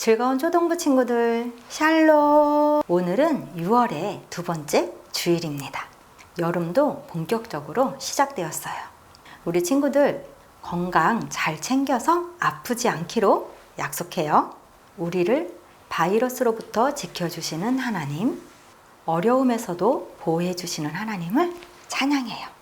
즐거운 초등부 친구들, 샬롬! 오늘은 6월의 두 번째 주일입니다. 여름도 본격적으로 시작되었어요. 우리 친구들 건강 잘 챙겨서 아프지 않기로 약속해요. 우리를 바이러스로부터 지켜주시는 하나님, 어려움에서도 보호해주시는 하나님을 찬양해요.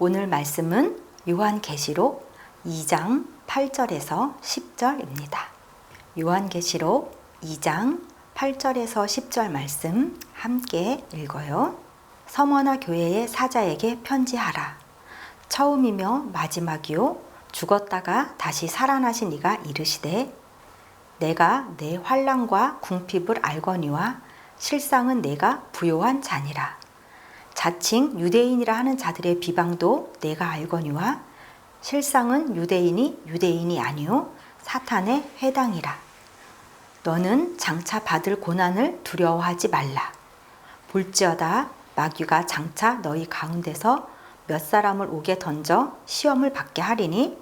오늘 말씀은 요한계시록 2장 8절에서 10절입니다. 요한계시록 2장 8절에서 10절 말씀 함께 읽어요. 서머나 교회의 사자에게 편지하라. 처음이며 마지막이요 죽었다가 다시 살아나신 이가 이르시되 내가 내 환난과 궁핍을 알거니와 실상은 내가 부요한 자니라. 자칭 유대인이라 하는 자들의 비방도 내가 알거니와 실상은 유대인이 유대인이 아니요 사탄의 회당이라. 너는 장차 받을 고난을 두려워하지 말라. 볼지어다 마귀가 장차 너희 가운데서 몇 사람을 옥에 던져 시험을 받게 하리니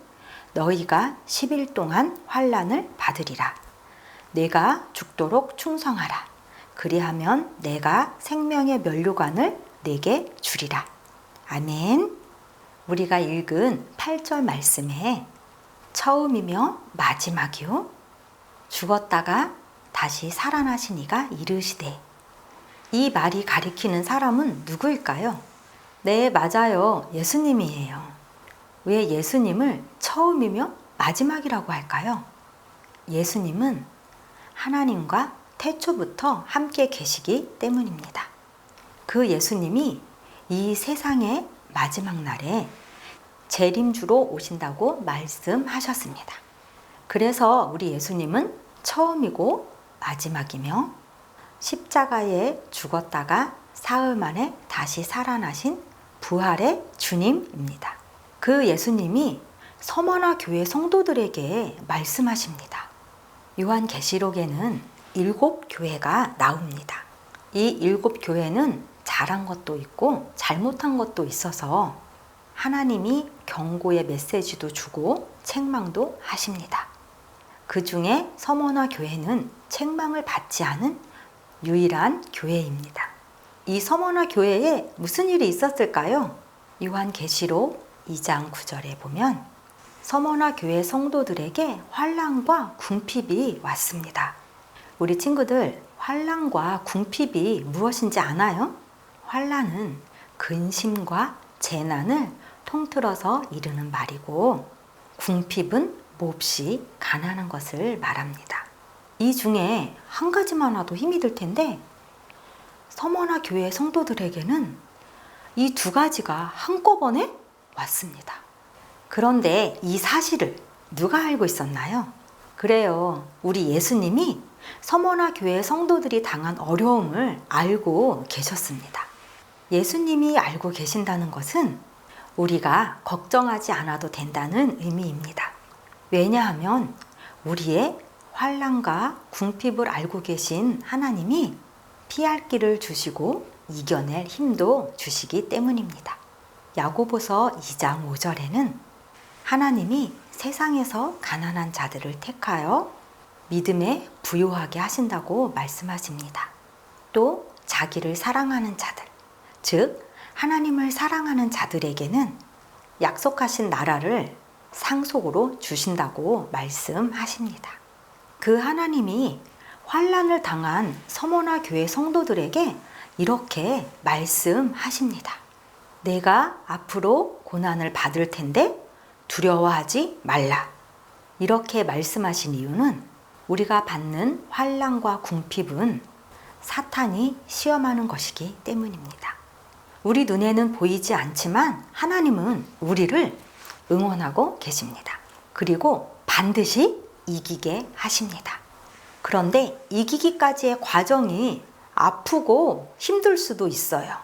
너희가 10일 동안 환난을 받으리라. 내가 죽도록 충성하라. 그리하면 내가 생명의 면류관을 내게 주리라. 아멘. 우리가 읽은 8절 말씀에 처음이며 마지막이요 죽었다가 다시 살아나신 이가 이르시되, 이 말이 가리키는 사람은 누구일까요? 네, 맞아요. 예수님이에요. 왜 예수님을 처음이며 마지막이라고 할까요? 예수님은 하나님과 태초부터 함께 계시기 때문입니다. 그 예수님이 이 세상의 마지막 날에 재림주로 오신다고 말씀하셨습니다. 그래서 우리 예수님은 처음이고 마지막이며 십자가에 죽었다가 사흘 만에 다시 살아나신 부활의 주님입니다. 그 예수님이 서머나 교회 성도들에게 말씀하십니다. 요한계시록에는 7교회가 나옵니다. 이 7교회는 잘한 것도 있고 잘못한 것도 있어서 하나님이 경고의 메시지도 주고 책망도 하십니다. 그 중에 서머나 교회는 책망을 받지 않은 유일한 교회입니다. 이 서머나 교회에 무슨 일이 있었을까요? 요한계시록 2장 9절에 보면 서머나 교회 성도들에게 환난과 궁핍이 왔습니다. 우리 친구들, 환난과 궁핍이 무엇인지 아나요? 환난은 근심과 재난을 통틀어서 이르는 말이고 궁핍은 몹시 가난한 것을 말합니다. 이 중에 한 가지만 와도 힘이 들 텐데 서머나 교회 성도들에게는 이 두 가지가 한꺼번에 왔습니다. 그런데 이 사실을 누가 알고 있었나요? 그래요. 우리 예수님이 서머나 교회 성도들이 당한 어려움을 알고 계셨습니다. 예수님이 알고 계신다는 것은 우리가 걱정하지 않아도 된다는 의미입니다. 왜냐하면 우리의 환난과 궁핍을 알고 계신 하나님이 피할 길을 주시고 이겨낼 힘도 주시기 때문입니다. 야고보서 2장 5절에는 하나님이 세상에서 가난한 자들을 택하여 믿음에 부요하게 하신다고 말씀하십니다. 또 자기를 사랑하는 자들, 즉 하나님을 사랑하는 자들에게는 약속하신 나라를 상속으로 주신다고 말씀하십니다. 그 하나님이 환난을 당한 서머나 교회 성도들에게 이렇게 말씀하십니다. 내가 앞으로 고난을 받을 텐데 두려워하지 말라. 이렇게 말씀하신 이유는 우리가 받는 환난과 궁핍은 사탄이 시험하는 것이기 때문입니다. 우리 눈에는 보이지 않지만 하나님은 우리를 응원하고 계십니다. 그리고 반드시 이기게 하십니다. 그런데 이기기까지의 과정이 아프고 힘들 수도 있어요.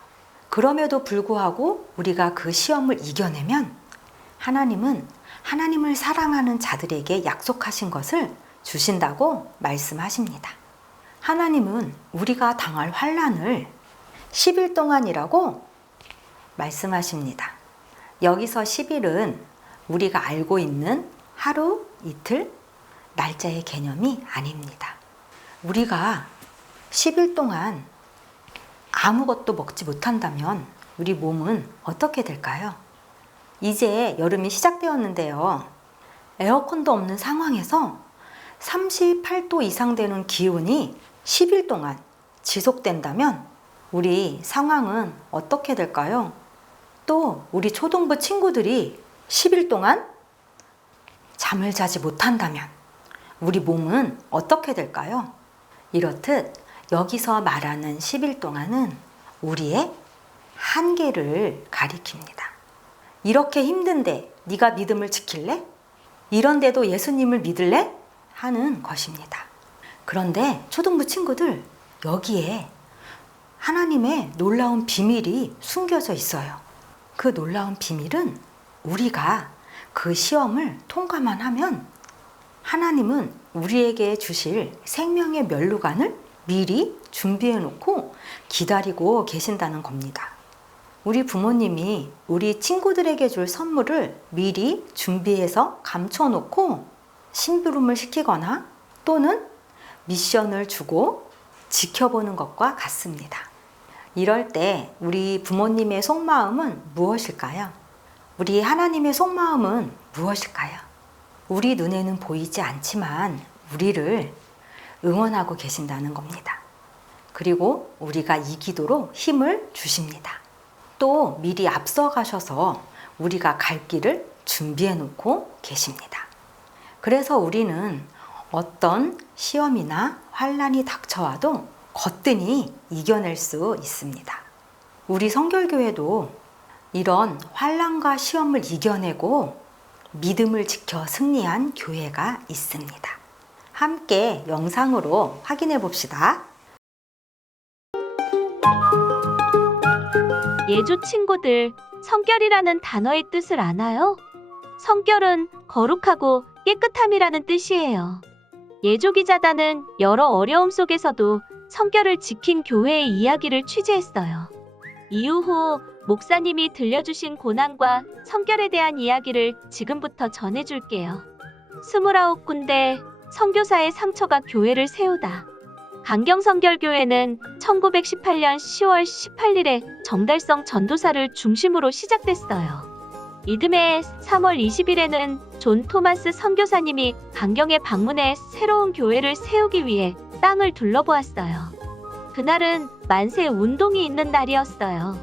그럼에도 불구하고 우리가 그 시험을 이겨내면 하나님은 하나님을 사랑하는 자들에게 약속하신 것을 주신다고 말씀하십니다. 하나님은 우리가 당할 환난을 10일 동안이라고 말씀하십니다. 여기서 10일은 우리가 알고 있는 하루, 이틀, 날짜의 개념이 아닙니다. 우리가 10일 동안 아무것도 먹지 못한다면 우리 몸은 어떻게 될까요? 이제 여름이 시작되었는데요. 에어컨도 없는 상황에서 38도 이상 되는 기온이 10일 동안 지속된다면 우리 상황은 어떻게 될까요? 또 또 우리 초등부 친구들이 10일 동안 잠을 자지 못한다면 우리 몸은 어떻게 될까요? 이렇듯 여기서 말하는 10일 동안은 우리의 한계를 가리킵니다. 이렇게 힘든데 네가 믿음을 지킬래? 이런데도 예수님을 믿을래? 하는 것입니다. 그런데 초등부 친구들, 여기에 하나님의 놀라운 비밀이 숨겨져 있어요. 그 놀라운 비밀은 우리가 그 시험을 통과만 하면 하나님은 우리에게 주실 생명의 면류관을 미리 준비해 놓고 기다리고 계신다는 겁니다. 우리 부모님이 우리 친구들에게 줄 선물을 미리 준비해서 감춰 놓고 심부름을 시키거나 또는 미션을 주고 지켜보는 것과 같습니다. 이럴 때 우리 부모님의 속마음은 무엇일까요? 우리 하나님의 속마음은 무엇일까요? 우리 눈에는 보이지 않지만 우리를 응원하고 계신다는 겁니다. 그리고 우리가 이기도록 힘을 주십니다. 또 미리 앞서가셔서 우리가 갈 길을 준비해 놓고 계십니다. 그래서 우리는 어떤 시험이나 환난이 닥쳐와도 거뜬히 이겨낼 수 있습니다. 우리 성결교회도 이런 환난과 시험을 이겨내고 믿음을 지켜 승리한 교회가 있습니다. 함께 영상으로 확인해 봅시다. 예조 친구들, 성결이라는 단어의 뜻을 아나요? 성결은 거룩하고 깨끗함이라는 뜻이에요. 예조기자단은 여러 어려움 속에서도 성결을 지킨 교회의 이야기를 취재했어요. 이후 후 목사님이 들려주신 고난과 성결에 대한 이야기를 지금부터 전해줄게요. 29군데 선교사의 상처가 교회를 세우다. 강경성결교회는 1918년 10월 18일에 정달성 전도사를 중심으로 시작됐어요. 이듬해 3월 20일에는 존 토마스 선교사님이 강경에 방문해 새로운 교회를 세우기 위해 땅을 둘러보았어요. 그날은 만세 운동이 있는 날이었어요.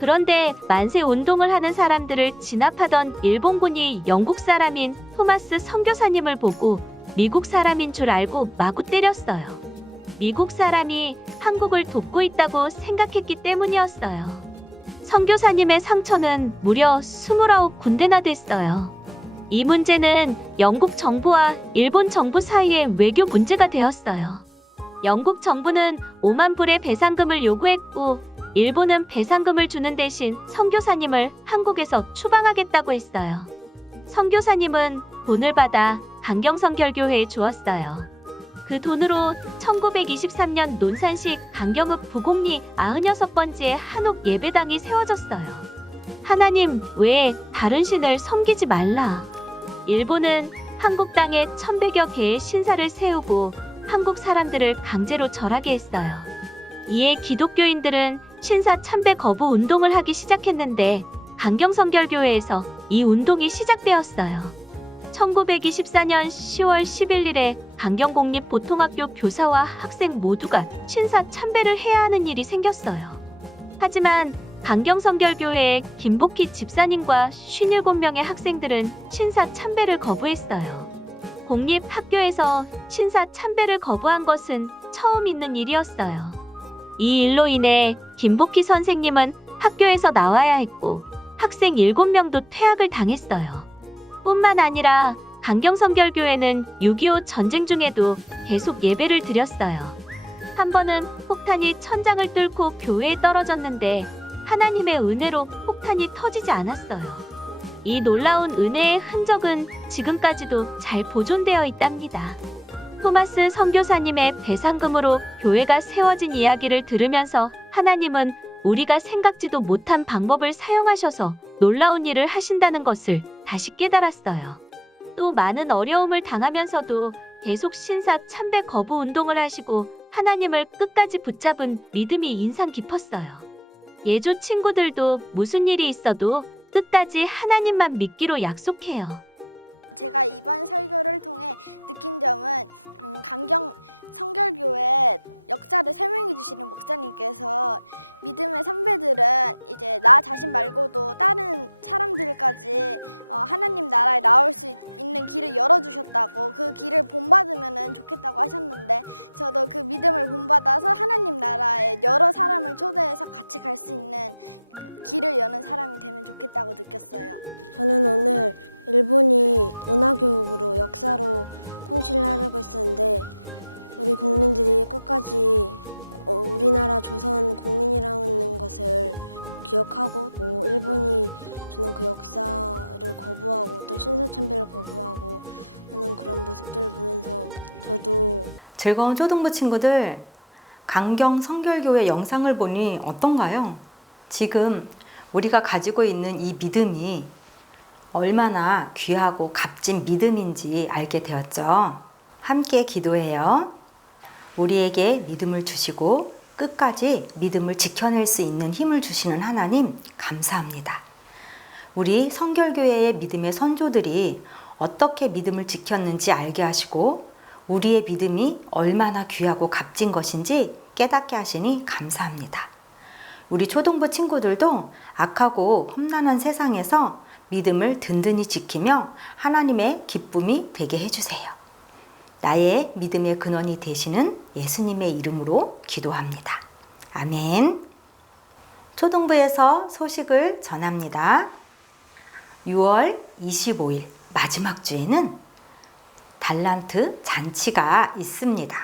그런데 만세 운동을 하는 사람들을 진압하던 일본군이 영국 사람인 토마스 선교사님을 보고 미국 사람인 줄 알고 마구 때렸어요. 미국 사람이 한국을 돕고 있다고 생각했기 때문이었어요. 선교사님의 상처는 무려 29군데나 됐어요. 이 문제는 영국 정부와 일본 정부 사이의 외교 문제가 되었어요. 영국 정부는 5만 불의 배상금을 요구했고 일본은 배상금을 주는 대신 선교사님을 한국에서 추방하겠다고 했어요. 선교사님은 돈을 받아 강경성결교회에 주었어요. 그 돈으로 1923년 논산시 강경읍 부곡리 96번지에 한옥 예배당이 세워졌어요. 하나님 외에 다른 신을 섬기지 말라. 일본은 한국 땅에 1100여 개의 신사를 세우고 한국 사람들을 강제로 절하게 했어요. 이에 기독교인들은 신사 참배 거부 운동을 하기 시작했는데 강경성결교회에서 이 운동이 시작되었어요. 1924년 10월 11일에 강경공립보통학교 교사와 학생 모두가 신사 참배를 해야 하는 일이 생겼어요. 하지만 강경성결교회의 김복희 집사님과 57명의 학생들은 신사 참배를 거부했어요. 공립학교에서 신사 참배를 거부한 것은 처음 있는 일이었어요. 이 일로 인해 김복희 선생님은 학교에서 나와야 했고 학생 7명도 퇴학을 당했어요. 뿐만 아니라 강경성결교회는 6.25 전쟁 중에도 계속 예배를 드렸어요. 한 번은 폭탄이 천장을 뚫고 교회에 떨어졌는데 하나님의 은혜로 폭탄이 터지지 않았어요. 이 놀라운 은혜의 흔적은 지금까지도 잘 보존되어 있답니다. 토마스 선교사님의 배상금으로 교회가 세워진 이야기를 들으면서 하나님은 우리가 생각지도 못한 방법을 사용하셔서 놀라운 일을 하신다는 것을 다시 깨달았어요. 또 많은 어려움을 당하면서도 계속 신사 참배 거부 운동을 하시고 하나님을 끝까지 붙잡은 믿음이 인상 깊었어요. 예조 친구들도 무슨 일이 있어도 끝까지 하나님만 믿기로 약속해요. 제가 이번 설교를 통해 느낀 점은 강경 성결교회 역사를 설명해 주시는 목사님께서 믿음의 선배들은 이제 나 자신 말고도 다른 사람들까지 하나님 나라에 나올 수 있는 길을 열어주셨다고, 그 길을 본받으면 좋겠다고 하셨는데, 저도 그 믿음을 본받아서 하나님 나라에 여러 사람을 초대해서 같이 갈 수 있는 그 길을 여는 사람이 되면 좋겠다고 느꼈어요. 저는 오늘 일본이 문화교육으로 역사로 통치를 하려고 했었는데 우리 국민들이 끝까지 우리나라 조선 국민이라는 것을 기억하고 일본이 주는 그 역사를 거부하고 또 신사참배를 거부하고 하는 그런 모습들을 보면서 저도 즐거운 초등부 친구들, 강경 성결교회 영상을 보니 어떤가요? 지금 우리가 가지고 있는 이 믿음이 얼마나 귀하고 값진 믿음인지 알게 되었죠. 함께 기도해요. 우리에게 믿음을 주시고 끝까지 믿음을 지켜낼 수 있는 힘을 주시는 하나님 감사합니다. 우리 성결교회의 믿음의 선조들이 어떻게 믿음을 지켰는지 알게 하시고 우리의 믿음이 얼마나 귀하고 값진 것인지 깨닫게 하시니 감사합니다. 우리 초등부 친구들도 악하고 험난한 세상에서 믿음을 든든히 지키며 하나님의 기쁨이 되게 해주세요. 나의 믿음의 근원이 되시는 예수님의 이름으로 기도합니다. 아멘. 초등부에서 소식을 전합니다. 6월 25일 마지막 주에는 달란트 잔치가 있습니다.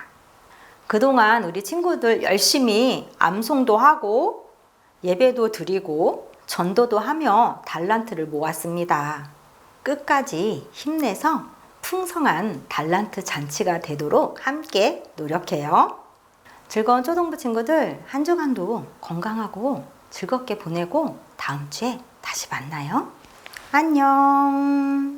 그동안 우리 친구들 열심히 암송도 하고 예배도 드리고 전도도 하며 달란트를 모았습니다. 끝까지 힘내서 풍성한 달란트 잔치가 되도록 함께 노력해요. 즐거운 초등부 친구들, 한 주간도 건강하고 즐겁게 보내고 다음 주에 다시 만나요. 안녕.